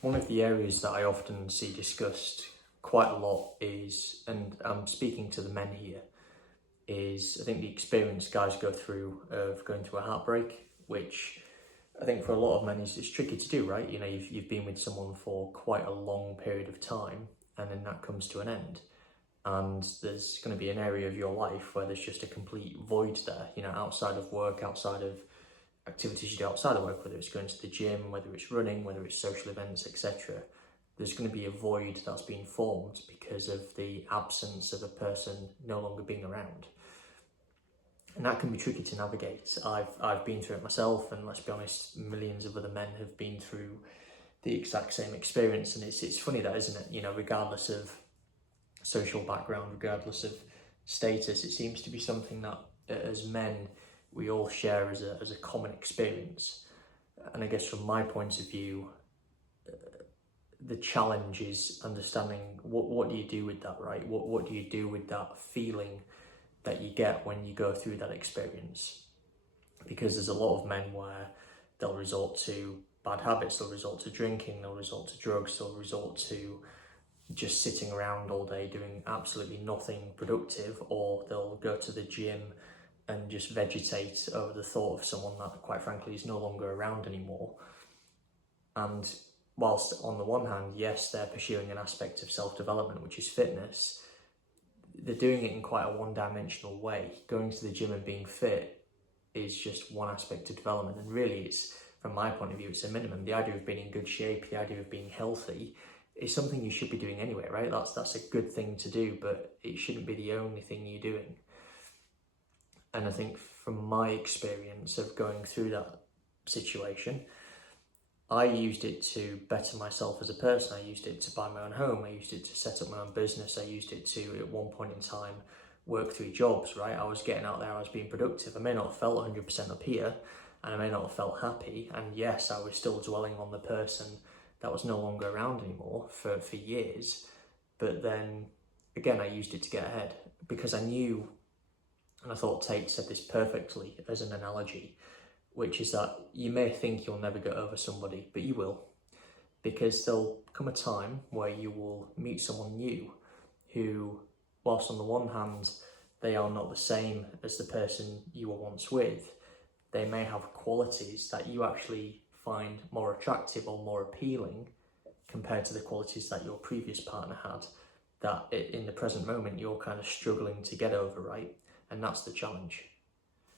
One of the areas that I often see discussed quite a lot is, and I'm speaking to the men here, is I think the experience guys go through of going through a heartbreak, which I think for a lot of men is it's tricky to do, right? You know, you've been with someone for quite a long period of time, and then that comes to an end. And there's going to be an area of your life where there's just a complete void there, you know, outside of work, outside of activities you do outside of work, whether it's going to the gym, whether it's running, whether it's social events, etc. There's going to be a void that's been formed because of the absence of a person no longer being around. And that can be tricky to navigate. I've been through it myself, and let's be honest, millions of other men have been through the exact same experience. And it's funny that, isn't it? You know, regardless of social background, regardless of status, it seems to be something that as men we all share as a common experience. And I guess from my point of view, the challenge is understanding what do you do with that, right? What do you do with that feeling that you get when you go through that experience? Because there's a lot of men where they'll resort to bad habits, they'll resort to drinking, they'll resort to drugs, they'll resort to just sitting around all day doing absolutely nothing productive, or they'll go to the gym and just vegetate over the thought of someone that, quite frankly, is no longer around anymore. And whilst on the one hand, yes, they're pursuing an aspect of self-development, which is fitness, they're doing it in quite a one-dimensional way. Going to the gym and being fit is just one aspect of development, and really it's, from my point of view, it's a minimum. The idea of being in good shape, the idea of being healthy is something you should be doing anyway, right? That's a good thing to do, but it shouldn't be the only thing you're doing. And I think from my experience of going through that situation, I used it to better myself as a person. I used it to buy my own home. I used it to set up my own business. I used it to, at one point in time, work 3 jobs, right? I was getting out there, I was being productive. I may not have felt 100% up here, and I may not have felt happy. And yes, I was still dwelling on the person that was no longer around anymore for years. But then, again, I used it to get ahead because I knew, and I thought Tate said this perfectly as an analogy, which is that you may think you'll never get over somebody, but you will, because there'll come a time where you will meet someone new who, whilst on the one hand, they are not the same as the person you were once with, they may have qualities that you actually find more attractive or more appealing compared to the qualities that your previous partner had, that in the present moment you're kind of struggling to get over, right? And that's the challenge.